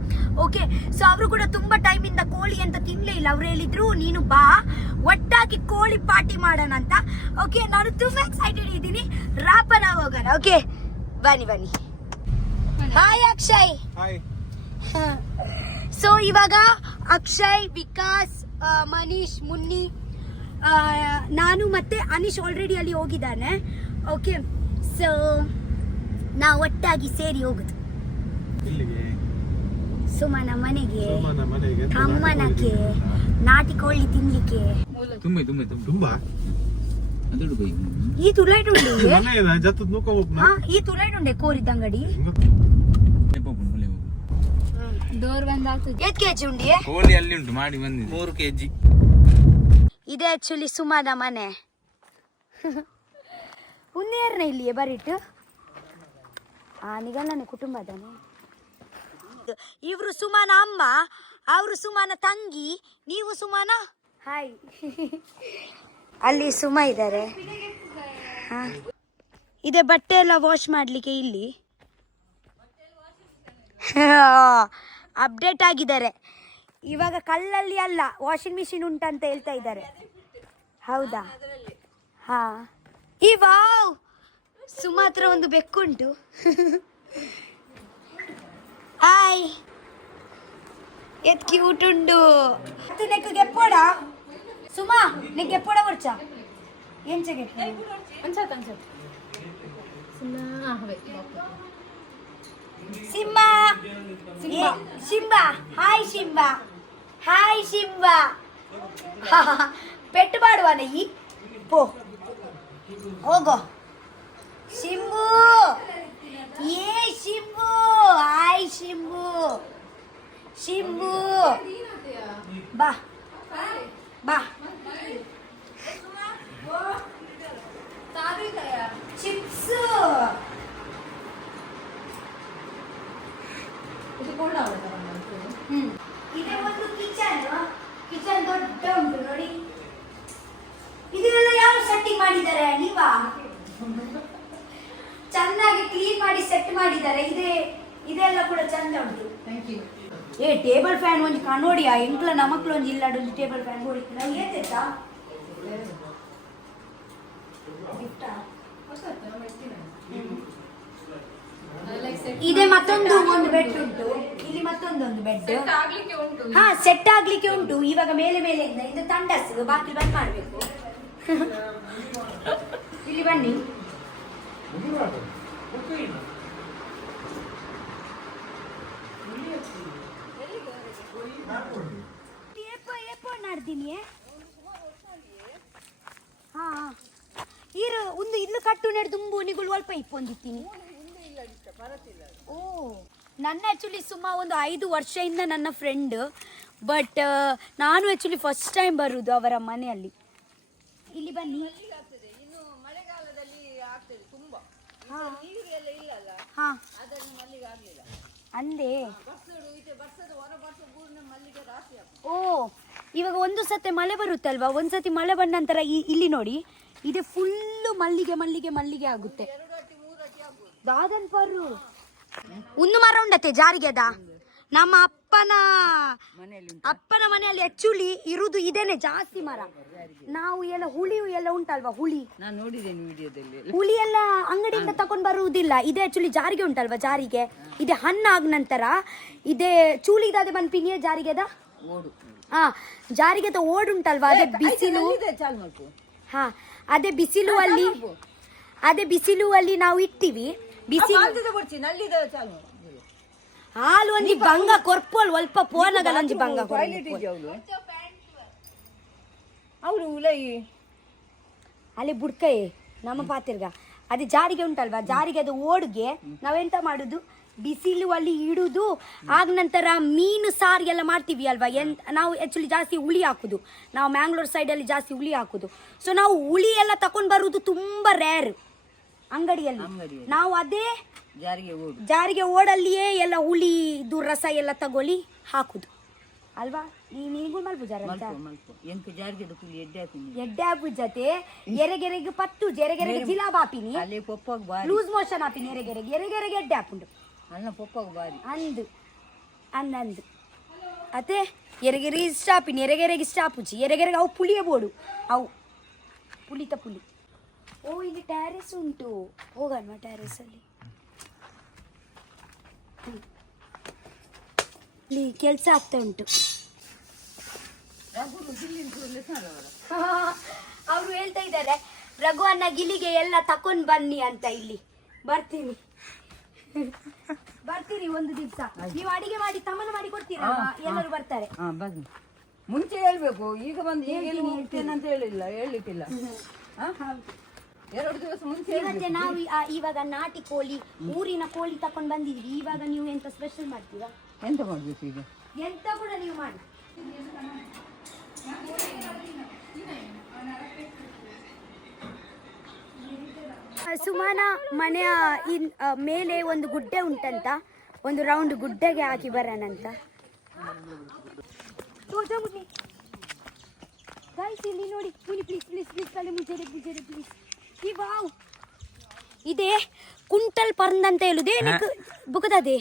ಓಕೆ, ಸೊ ಅವರು ಕೂಡ ತುಂಬಾ ಟೈಮಿಂದ ಕೋಳಿ ಅಂತ ತಿನ್ಲೇ ಇಲ್ಲ. ಅವ್ರು ಹೇಳಿದ್ರು ನೀನು ಬಾ ಒಟ್ಟಾಗಿ ಕೋಳಿ ಪಾರ್ಟಿ ಮಾಡೋಣ ಅಂತ. ಓಕೆ, ನಾನು ತುಂಬಾ ಎಕ್ಸೈಟೆಡ್ ಇದ್ದೀನಿ. ರಾಪನ ಹೋಗೋಣ. ಓಕೆ, ಬನ್ನಿ. ಹಾಯ್ ಅಕ್ಷಯ್. ಸೊ ಇವಾಗ ಅಕ್ಷಯ್, ವಿಕಾಸ್, ಮನೀಶ್, ಮುನ್ನಿ, ನಾನು ಮತ್ತೆ ಅನೀಶ್ ಆಲ್ರೆಡಿ ಅಲ್ಲಿ ಹೋಗಿದ್ದಾನೆ. ಓಕೆ, ಸೊ ನಾವು ಒಟ್ಟಾಗಿ ಸೇರಿ ಹೋಗುದು ಸುಮನ ಮನೆಗೆ, ಅಮ್ಮನಕ್ಕೆ ನಾಟಿ ಕೋಳಿ ತಿನ್ಲಿಕ್ಕೆ. ಈ ತುಲೈಟುಂಡೆ ಈ ತುಲೈಟುಂಡೆ ಕೋರಿದ್ದಂಗಡಿ ಡೋರ್ ಬಂದ್ ಆಗ್ತದೆ. 8 kg ಉಂಡಿ ಕೋಳಿ ಅಲ್ಲಿ ಉಂಟು ಮಾಡಿ ಬಂದಿದೆ 3 kg. ಇದೆ ಆಕ್ಚುಲಿ ಸುಮಾದ ಮನೆ. ಉನ್ನೇರ್ನ ಇಲ್ಲಿಯೇ ಬರಿಟ್ಟು ನಿಗಲ್ಲನೆ ಕುಟುಂಬದನೆ. ಇವರು ಸುಮಾನ ಅಮ್ಮ, ಅವರು ಸುಮಾನ ತಂಗಿ, ನೀವು ಸುಮಾನ. ಹಾಯ್. ಅಲ್ಲಿ ಸುಮಾ ಇದ್ದಾರೆ. ಇದೆ ಬಟ್ಟೆ ಎಲ್ಲ ವಾಶ್ ಮಾಡ್ಲಿಕ್ಕೆ ಇಲ್ಲಿ ಅಪ್ಡೇಟ್ ಆಗಿದ್ದಾರೆ. ಇವಾಗ ಕಲ್ಲಲ್ಲಿ ಅಲ್ಲ, ವಾಷಿಂಗ್ ಮಿಷಿನ್ ಉಂಟಂತ ಹೇಳ್ತಾ ಇದ್ದಾರೆ. ಹೌದಾ? ಹಾ. ಈ ವಾವ್, ಸುಮಾತ್ರ ಒಂದು ಬೆಕ್ಕುಂಟು. ಹಾಯ್, ಎತ್ ಕ್ಯೂಟ್ ಉಂಟು. ನೆಕ್ಗೆ ಎಪ್ಪೋಡ ಸುಮಾ, ನೆಕ್ಗೆ ಎಪ್ಪೋಡ ಬರ್ಚ ಎಂಚಗೆ ಸಿಂಬಾ ಶಿಂಬಾ. ಹಾಯ್ ಶಿಂಬಾ. ಹಾಯ್ ಶಿಂಬಾ. ಪೆಟ್ಟು ಮಾಡುವನ ಈ ಪೋ ಹೋಗೋ ಶಿಂಬು. ಏ ಶಿಂಬು. ಹಾಯ್ ಶಿಂಬು. ಶಿಂಬು ಬಾ ಬಾ. ಚಿಪ್ಸ್ ಇದೆ. ಒಂದು ಕಿಚನ್ ದೊಡ್ಡ ಉಂಟು ನೋಡಿ. ಇದನ್ನೆಲ್ಲ ಯಾರು ಸೆಟ್ಟಿಂಗ್ ಮಾಡಿದ್ದಾರೆ? ನೀವಾ? ಚೆನ್ನಾಗಿ ಕ್ಲೀನ್ ಮಾಡಿ ಸೆಟ್ ಮಾಡಿದ್ದಾರೆ. ಇದೆಲ್ಲ ಕೂಡ ಚಂದ ಉಂಟು. ಏ ಟೇಬಲ್ ಫ್ಯಾನ್ ಒಂಜಿ ಕಣ್ಣೋಡಿಯ ಎಂಕ್ಲ ನಮಕ್ಲು ಒಂಜಿ ಇಲ್ಲಾಡು ಒಂಜಿ ಟೇಬಲ್ ಫ್ಯಾನ್ ಓಡಿತ್ತು. ನಾವು ಏತೆತ್ತಾ ಇದೆ. ಮತ್ತೊಂದು ಒಂದು ಬೆಡ್ ಉಂಟು ಇಲ್ಲಿ, ಮತ್ತೊಂದು ಬೆಡ್ ಹಾ ಸೆಟ್ ಆಗ್ಲಿಕ್ಕೆ ಉಂಟು. ಇವಾಗ ಮೇಲೆ ಇಂದ ತಂಡಸ್ ಬಾಕಿ ಬಂದ್ ಮಾಡ್ಬೇಕು. ಇಲ್ಲಿ ಬನ್ನಿ. ನಾಡ್ದೀನಿ ಹಾ ಇರು ಒಂದು ಇಲ್ಲು ಕಟ್ಟು ನೆಡ್ ತುಂಬು ನಿಗುಳು ಅಲ್ಪ ಇಪ್ಪೊಂದಿತ್ತೀನಿ. ಓ ನನ್ನ ಆ್ಯಕ್ಚುಲಿ ಒಂದು 5 ವರ್ಷದಿಂದ ನನ್ನ ಫ್ರೆಂಡ್, ಬಟ್ ನಾನು ಆ್ಯಕ್ಚುಲಿ ಫಸ್ಟ್ ಟೈಮ್ ಬರುವುದು ಅವರ ಮನೆಯಲ್ಲಿ. ಇಲ್ಲಿ ಬನ್ನಿ. ಅಂದೆ ಓ ಇವಾಗ ಒಂದು ಸತಿ ಮಳೆ ಬರುತ್ತಲ್ವಾ, ಒಂದ್ಸತಿ ಮಳೆ ಬಂದ ನಂತರ ಇಲ್ಲಿ ನೋಡಿ ಇದೆ ಫುಲ್ಲು ಮಲ್ಲಿಗೆ ಮಲ್ಲಿಗೆ ಮಲ್ಲಿಗೆ ಆಗುತ್ತೆ. ದಾದನ್ ಪರ್ರು ಒಂದು ಮರ ಉಂಡತೆ ಜಾರಿಗೆ ಅದ ನಮ್ಮ ಅಪ್ಪನ ಮನೆಯಲ್ಲಿ ಆಕ್ಚುಲಿ ಇರುವುದು ಇದೇನೆ ಜಾಸ್ತಿ ಮರ. ನಾವು ಎಲ್ಲ ಹುಳಿ ಎಲ್ಲ ಉಂಟಲ್ವಾ, ಹುಳಿ ನಾನು ನೋಡಿದ್ದೇನೆ ವಿಡಿಯೋದಲ್ಲಿ. ಹುಳಿ ಎಲ್ಲ ಅಂಗಡಿಯಿಂದ ತಕೊಂಡ್ ಬರುವುದಿಲ್ಲ. ಇದೇ ಆಕ್ಚುಲಿ ಜಾರಿಗೆ ಉಂಟಲ್ವಾ, ಜಾರಿಗೆ ಇದೆ ಹಣ್ಣಾಗ ನಂತರ ಇದೇ ಚೂಲಿ ಇದಾದೆ ಮನ್ಪಿನಿಯೇ ಜಾರಿಗೆದ ಹಾ ಜಾರಿಗೆದ ಓಡ್ ಉಂಟಲ್ವಾ, ಅದೇ ಬಿಸಿಲು ಹಾ ಅದೇ ಬಿಸಿಲು ಅಲ್ಲಿ ನಾವು ಇಟ್ಟಿವಿ. ಬಿಸಿಲು ಹಾಲು ಒಂಜಿ ಬಂಗ ಕೊರ್ಪೋಲ್ ಒಲ್ಪ ಪೋನಗಲ ಒಂಜಿ ಬಂಗ ಅವರು ಅಲ್ಲಿ ಬುಡ್ಕೈ ನಮ್ಮ ಪಾತಿರ್ಗ ಅದೇ ಜಾರಿಗೆ ಉಂಟಲ್ವಾ, ಜಾರಿಗೆ ಅದು ಓಡ್ಗೆ ನಾವೆಂತ ಮಾಡುದು ಬಿಸಿಲು ಅಲ್ಲಿ ಇಡುದು. ಆಗ ನಂತರ ಮೀನು ಸಾರು ಎಲ್ಲ ಮಾಡ್ತೀವಿ ಅಲ್ವಾ, ನಾವು ಆಕ್ಚುಲಿ ಜಾಸ್ತಿ ಹುಳಿ ಹಾಕುದು, ನಾವು ಮ್ಯಾಂಗ್ಳೂರ್ ಸೈಡಲ್ಲಿ ಜಾಸ್ತಿ ಹುಳಿ ಹಾಕುದು. ಸೊ ನಾವು ಹುಳಿ ಎಲ್ಲ ತಕೊಂಡ್ ಬರುವುದು ತುಂಬಾ ರೇರ್ ಅಂಗಡಿಯಲ್ಲಿ. ನಾವು ಅದೇ ಜಾರಿಗೆ ಓಡಲ್ಲಿಯೇ ಎಲ್ಲ ಹುಳಿದು ರಸ ಎಲ್ಲ ತಗೊಳ್ಳಿ ಹಾಕುದು ಅಲ್ವಾ. ನೀನು ಮಲ್ಪುಜಾರ ಎಡ್ಡೆ ಹಾಪು ಜೊತೆ ಎರೆಗೆರೆಗೆ ಪತ್ತು ಎರೆಗೆರೆಗೆ ಜಿಲಾಬ್ ಹಾಪಿನಿ, ಲೂಸ್ ಮೋಷನ್ ಹಾಪಿನಿ, ಎರೆಗೆರೆಗೆ ಎಡ್ಡೆ ಹಾಪುಂಡು ಅಂದು ಅದೇ ಎರೆಗೆರೆ ಇಷ್ಟ ಹಾಪಿನಿ, ಎರೆಗೆರೆಗೆ ಇಷ್ಟ ಹಾಪುಜಿ, ಎರೆಗೆರೆಗೆ ಅವು ಪುಳಿಯ ಬೋಡು, ಅವು ಪುಳಿತ ಪುಳಿ. ಓ ಇಲ್ಲಿ ಟ್ಯಾರೆಸ್ ಉಂಟು, ಹೋಗೋಣ ಟ್ಯಾರೆಸ್ ಅಲ್ಲಿ. ಇಲ್ಲಿ ಕೆಲಸ ಆಗ್ತಾ ಉಂಟು. ಅವರು ಹೇಳ್ತಾ ಇದ್ದಾರೆ ರಘು ಅಣ್ಣ ಗಿಲಿಗೆ ಎಲ್ಲ ತಕೊಂಡ್ ಬನ್ನಿ ಅಂತ. ಇಲ್ಲಿ ಬರ್ತೀನಿ ಒಂದು ದಿವಸ. ನೀವು ಅಡಿಗೆ ಮಾಡಿ ತಮ್ಮನ ಮಾಡಿ ಕೊಡ್ತೀರಾ, ಎಲ್ಲರೂ ಬರ್ತಾರೆ. ಮುಂಚೆ ಹೇಳ್ಬೇಕು, ಈಗ ಬಂದು ಹೋಗ್ತೇನೆ ಅಂತ ಹೇಳಲಿಕ್ಕಿಲ್ಲ. 2 ದಿವಸ ಮುಂಚೆ ಮತ್ತೆ ನಾವು ಇವಾಗ ನಾಟಿ ಕೋಳಿ, ಊರಿನ ಕೋಳಿ ತಕೊಂಡ್ ಬಂದಿದ್ವಿ. ಇವಾಗ ನೀವು ಎಂತ ಸ್ಪೆಷಲ್ ಮಾಡ್ತೀರಾ? ಎಂತ ಮಾಡ್ಬೇಕು ಈಗ? ಎಂತ ಕೂಡ ನೀವು ಮಾಡಿ. ಸುಮಾನ ಮನೆಯ ಮೇಲೆ ಒಂದು ಗುಡ್ಡೆ ಉಂಟಂತ, ಒಂದು ರೌಂಡ್ ಗುಡ್ಡೆಗೆ ಹಾಕಿ ಬರೋಣಂತ. ಇಲ್ಲಿ ನೋಡಿ ಪ್ಲೀಸ್ ತಲೆ ಮುಜರೆ ಪ್ಲೀಸ್. ಈ ವಾವ್ ಇದೆ ಕುಂಟಲ್ ಪರ್ಂದ್ ಅಂತ ಹೇಳುದೇ ಬುಕದದೆ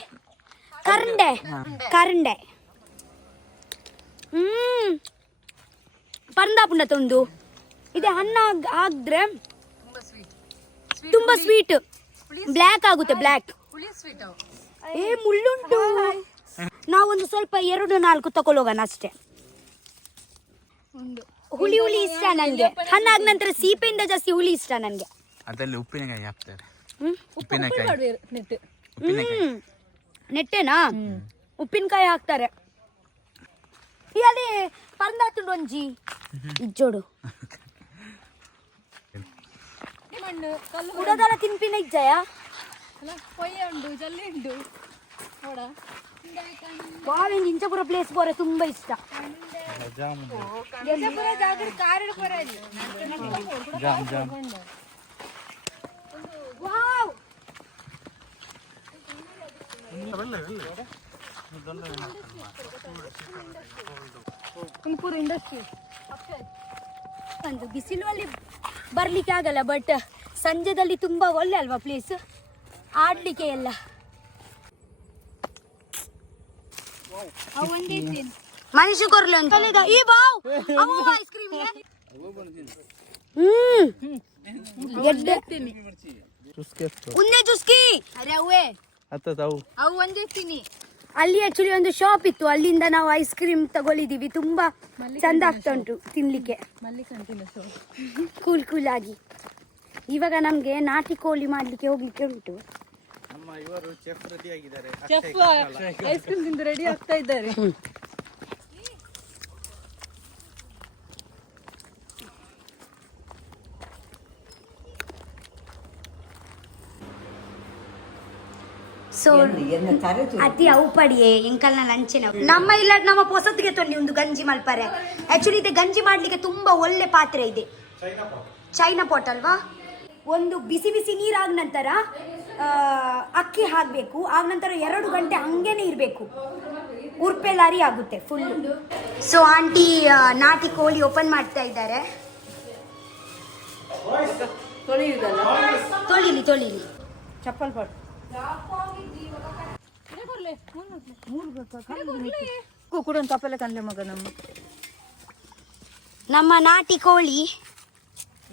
ಕರಂಡೆ ಪರ್ಂದಾಪುಂಡ ತೊಂದು ಇದೆ. ಹಣ್ಣು ಆಗಿದ್ರೆ ತುಂಬಾ ಸ್ವೀಟ್, ಬ್ಲ್ಯಾಕ್ ಆಗುತ್ತೆ, ಬ್ಲ್ಯಾಕ್. ಮುಳ್ಳುಂಟು. ನಾವೊಂದು ಸ್ವಲ್ಪ 2-4 ತಗೊಳ್ಳೋಗೋಣ ಅಷ್ಟೇ. ಹುಳಿ ಇಷ್ಟ ನನ್ಗೆ, ಹಣ್ಣಾದ ನಂತರ ಸೀಪೆಯಿಂದ ಜಾಸ್ತಿ ಹುಳಿ ಇಷ್ಟ ನನ್ಗೆ. ಅದರಲ್ಲಿ ಉಪ್ಪಿನಕಾಯಿ ಹಾಕ್ತಾರೆ. ನೆಟ್ಟೆನಾ ಉಪ್ಪಿನಕಾಯಿ ಹಾಕ್ತಾರೆ. ಅಲ್ಲಿ ಪರ್ಂದಾತುಂಡು ಒಂಜಿ ಇಜ್ಜೋಡು ಉಡದಲ ತಿನ್ಪಿನ ಇಜ್ಜಯ ಬಾವಿಂದ ಇಂಚಪುರ ಪ್ಲೇಸ್ ಬೋರೆ ತುಂಬಾ ಇಷ್ಟ. ಒಂದು ಬಿಸಿಲು ಅಲ್ಲಿ ಬರ್ಲಿಕ್ಕೆ ಆಗಲ್ಲ, ಬಟ್ ಸಂಜೆದಲ್ಲಿ ತುಂಬಾ ಒಳ್ಳೆ ಅಲ್ವಾ ಪ್ಲೇಸ್ ಆಡ್ಲಿಕ್ಕೆ ಎಲ್ಲ. ಮನುಷ್ಯ ಕೊರ್ಲೆ ಅಂತ ಈ ಬಾವ್ ಐಸ್ ಕ್ರೀಮ್ ಉನ್ನೆ ಚುಸ್ಕಿ ಅರೆ ಅವೇ ಅವು ಒಂದೇ ತಿನ್ನಿ ಅಲ್ಲಿ ಆಕ್ಚುಲಿ ಒಂದು ಶಾಪ್ ಇತ್ತು, ಅಲ್ಲಿಂದ ನಾವು ಐಸ್ ಕ್ರೀಮ್ ತಗೊಳಿದೀವಿ. ತುಂಬಾ ಚಂದ ಆಗ್ತಾ ಉಂಟು ತಿನ್ಲಿಕ್ಕೆ, ಕೂಲ್ ಆಗಿ. ಇವಾಗ ನಮ್ಗೆ ನಾಟಿ ಕೋಳಿ ಮಾಡ್ಲಿಕ್ಕೆ ಹೋಗ್ಲಿಕ್ಕೆ ಉಂಟು. ಐಸ್ ಕ್ರೀಮ್ ತಿಂದು ರೆಡಿ ಆಗ್ತಾ ಇದ್ದಾರೆ. ಸೊ ಅತಿ ಅವು ಪಡಿಯೇ ಎಂಕಲ್ನ ಲಂಚೆನ ನಮ್ಮ ಇಲ್ಲ ನಮ್ಮ ಪೊಸತ್ಗೆ ತೊಂಡಿ ಒಂದು ಗಂಜಿ ಮಲ್ಪರೆ. ಆಕ್ಚುಲಿ ಇದೆ ಗಂಜಿ ಮಾಡ್ಲಿಕ್ಕೆ ತುಂಬಾ ಒಳ್ಳೆ ಪಾತ್ರೆ ಇದೆ, ಚೈನಾ ಪಾಟ್ ಅಲ್ವಾ. ಒಂದು ಬಿಸಿ ಬಿಸಿ ನೀರು ಆದ ನಂತರ ಅಕ್ಕಿ ಹಾಕಬೇಕು. ಆಗ ನಂತರ 2 ಗಂಟೆ ಹಂಗೇನೆ ಇರಬೇಕು, ಉರ್ಪೆಲಾರಿ ಆಗುತ್ತೆ ಫುಲ್. ಸೊ ಆಂಟಿ ನಾಟಿ ಕೋಳಿ ಓಪನ್ ಮಾಡ್ತಾ ಇದ್ದಾರೆ. ತೊಳಿಲಿ ಚಪ್ಪಲ್ ಪಟ್ಟು ಕೂಡ ತಪ್ಪಲೆ ಕಂಡ್ಲೆ ಮಗ ನಮ್ಮ ನಾಟಿ ಕೋಳಿ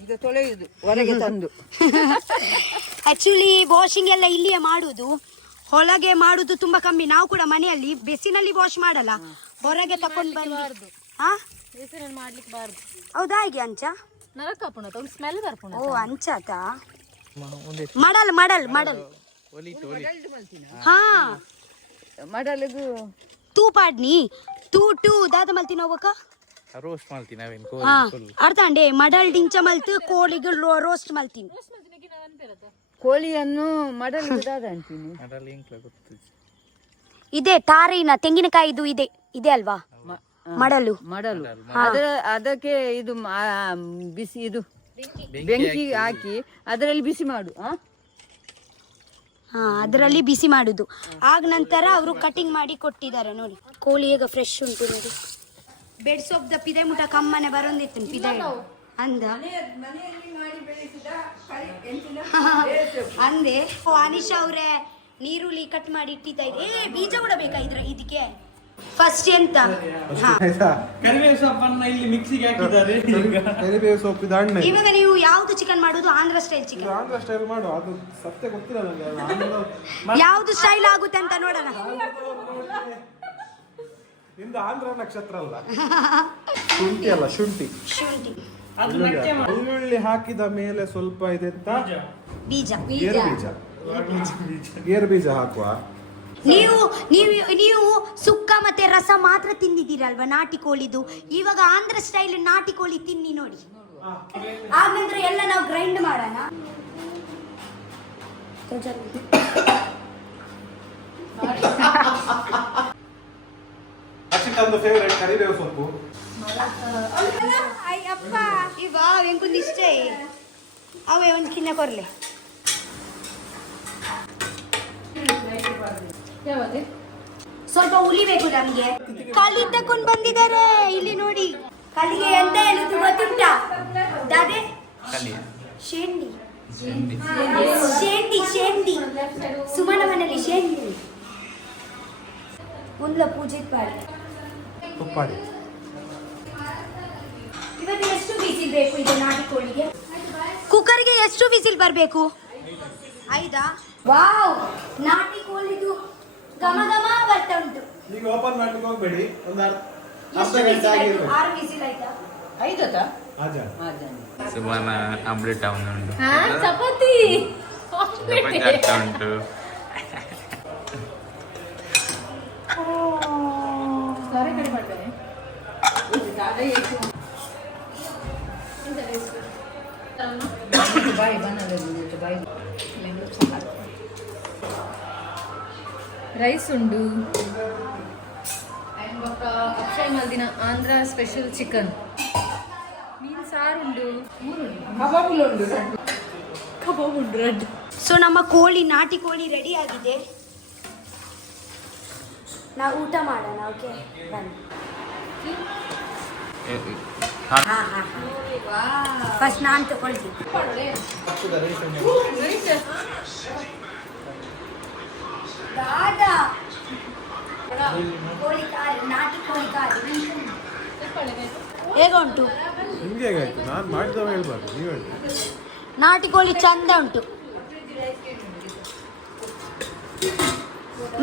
ಈಗ ತೊಳೆಯುದು ಹೊರಗೆ ತಂದು. ಆಕ್ಚುಲಿ ವಾಷಿಂಗ್ ಎಲ್ಲ ಇಲ್ಲಿಯೇ ಮಾಡುದು, ಹೊರಗೆ ಮಾಡುದು ತುಂಬಾ ಕಮ್ಮಿ. ನಾವು ಕೂಡ ಮನೆಯಲ್ಲಿ ಬೆಸಿನಲ್ಲಿ ವಾಶ್ ಮಾಡಲ್ಲ, ಹೊರಗೆ ತಕೊಂಡ್ ಬಂದು. ಮಾಡ್ಲಿಕ್ಕೆ ಬಾರ್ದು. ಹೌದಾ ಹೇಗೆ ಅಂಚ ಸ್ಮೆಲ್ ಬರ್ಪುಣ. ಓ ಅಂಚಾತ ಮಾಡಲ್ ಹಾ ಮಾಡಲಿಗೂ ತೂ ಪಾಡ್ನಿ ತೂ ದಾದ ಮಲ್ತಿನ ಹೋಗಕ್ಕ ರೋಸ್ಟ್ ಮಾಡ್ತೀನಿ ಹಾ ಅರ್ಥ ಅಂಡೆ ಮಡಲ್ ಡಿಂಚ ಮಲ್ತು ಕೋಳಿಗೆ ರೋಸ್ಟ್ ಮಲ್ತೀನಿ. ಕೋಳಿಯನ್ನು ಮಾಡಲು ದಾದ ಅಂತೀನಿ. ಇದೆ ಟಾರಿನ ತೆಂಗಿನಕಾಯಿದು ಇದೆ ಅಲ್ವಾ ಮಾಡಲು. ಅದಕ್ಕೆ ಇದು ಬಿಸಿ ಇದು ಬೆಂಕಿ ಹಾಕಿ ಅದರಲ್ಲಿ ಬಿಸಿ ಮಾಡು. ಹಾ ಅದರಲ್ಲಿ ಬಿಸಿ ಮಾಡುದು. ಆಗ ನಂತರ ಅವರು ಕಟಿಂಗ್ ಮಾಡಿ ಕೊಟ್ಟಿದ್ದಾರೆ ನೋಡಿ. ಕೋಳಿ ಈಗ ಫ್ರೆಶ್ ಉಂಟು ನೋಡಿ. ಬೆಡ್ ಸೋಪ್ ದ ಪಿದೆ ಮುಟ ಕಮ್ಮನೆ ಬರೋಂದಿತ್ತು ಪಿದೆ ಅಂದ ಅಂದೆ. ಅನಿಶಾ ಅವ್ರೆ ನೀರುಳ್ಳಿ ಕಟ್ ಮಾಡಿ ಇಟ್ಟಿದ್ದ ಇದೆ. ಬೀಜ ಕೂಡ ಬೇಕಾ ಇದಕ್ಕೆ ಫಸ್ಟ್ ಎಂತ ಕರಿಬೇವು ಸೊಪ್ಪನ್ನ ಇಲ್ಲಿ ಮಿಕ್ಸಿಗೆ ಹಾಕಿದ್ದಾರೆ. ಕರಿಬೇವು ಸೊಪ್ಪಿದ ಹಣ್ಣೆ. ಇವಾಗ ನೀವು ಯಾವ್ದು ಚಿಕನ್ ಮಾಡುದು? Andhra style chicken. Andhra style ಮಾಡು, ಅದು ಸತ್ಯ ಗೊತ್ತಿಲ್ಲ ನನಗೆ. ಯಾವ್ದು ಸ್ಟೈಲ್ ಆಗುತ್ತೆ ಅಂತ ನೋಡೋಣ. ನಿಂದು ಆಂಧ್ರ ನಕ್ಷತ್ರ ಅಲ್ಲ, ಶುಂಠಿ ಅಲ್ಲ ಶುಂಠಿ. ಬೆಳ್ಳುಳ್ಳಿ ಹಾಕಿದ ಮೇಲೆ ಸ್ವಲ್ಪ ಇದೆಂತ ಬೀಜ ಗೇರು ಬೀಜ ಹಾಕುವ. ನೀವು ಸುಕ್ಕ ಮತ್ತೆ ರಸ ಮಾತ್ರ ತಿಂದಿದ್ದೀರಲ್ವಾ ನಾಟಿ ಕೋಳಿದು. ಇವಾಗ ಆಂಧ್ರ ಸ್ಟೈಲ್ ನಾಟಿ ಕೋಳಿ ತಿನ್ನಿ ನೋಡಿ. ಆನಂತರ ಎಲ್ಲ ನಾವು ಗ್ರೈಂಡ್ ಮಾಡೋಣ. ಅಕ್ಷಿತಂದು ಫೇವರೇಟ್ ಕರಿಬೇವು ಸೊಪ್ಪು. ಅಯ್ಯಪ್ಪ ಈಗ ವೆಂಕುಂದು ಇಷ್ಟೇ ಅವೇ ಒಂದು ಕಿನ್ನ ಕೊರ್ಲೆ. ಸ್ವಲ್ಪ ಉಲಿಬೇಕು ನಮ್ಗೆ. ಕಲಿ ತಕೊಂಡ್ ಬಂದಿದ್ದಾರೆ ಇಲ್ಲಿ ನೋಡಿ. ಕಲಿಗೆ ಎಂತ ಹೇಳುದು ಗೊತ್ತುಂಟಾ ದಾದೆ? ಶೇಂಡಿ ಸುಮನ ಮನೇಲಿ ಶೇಂಡಿ ಮುಂದ್ಲ ಪೂಜೆ ಮಾಡಿ. ಇವತ್ತು ಎಷ್ಟು ವಿಸಿಲ್ ಬೇಕು ಇದು ನಾಟಿ ಕೋಳಿಗೆ? ಕುಕ್ಕರ್ಗೆ ಎಷ್ಟು ವಿಸಿಲ್ ಬರಬೇಕು? 5? ವಾವ್, ನಾಟಿ ಕೋಳಿದು ಘಮ ಬರ್ತಾ ಉಂಟು. ಈಗ ಓಪನ್ ಮಾಡ್ಲಿಕ್ಕೆ ಹೋಗ್ಬೇಡಿ, ಒಂದು ಎಷ್ಟು ವಿಸಿಲ್ ಆಯ್ತು? 6 ವಿಸಿಲ್ ಆಯ್ತಾ? 5 ಆಜಾ. ಸುಮಾನ ಆಮ್ಲೆಟ್ ಉಂಟು, ಚಪಾತಿ ಆಗ್ತಾ ಉಂಟು. ರೈಸ್ ಉಂಡು. ಅಕ್ಷಯ ಮಲ್ದಿನ ಆಂಧ್ರ ಸ್ಪೆಷಲ್ ಚಿಕನ್, ಮೀನ್ ಸಾರು ಉಂಡು, ಕಬಾಬ್ ಉಂಡು ರೆಡ್. ಸೊ ನಮ್ಮ ಕೋಳಿ ನಾಟಿ ಕೋಳಿ ರೆಡಿ ಆಗಿದೆ. ನಾವು ಊಟ ಮಾಡೋಣ. ಓಕೆ ಬನ್ನಿ. ಫಸ್ಟ್ ನಾನು ತಗೊಳ್ತೀನಿ. ದಾದಾ ಕೋಳಿ ಕಾಲು, ನಾಟಿ ಕೋಳಿ ಕಾಲು ಹೇಗೆ ಉಂಟು? ನಿಮ್ಗೆ ಹೇಗಾಯ್ತು? ನಾನು ಮಾಡಿದವ ಹೇಳ್ಬಾರ್ದು, ನೀವು ಹೇಳಿ. ನಾಟಿ ಕೋಳಿ ಚಂದ ಉಂಟು.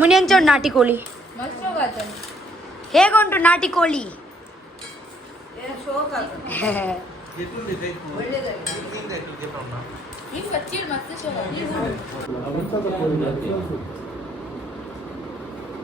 ಮುನಿಯಂಚ ಉಂಟು ನಾಟಿ ಕೋಳಿ. ಹೇಗುಂಟು ನಾಟಿ ಕೋಳಿ? ಮತ್ತೆ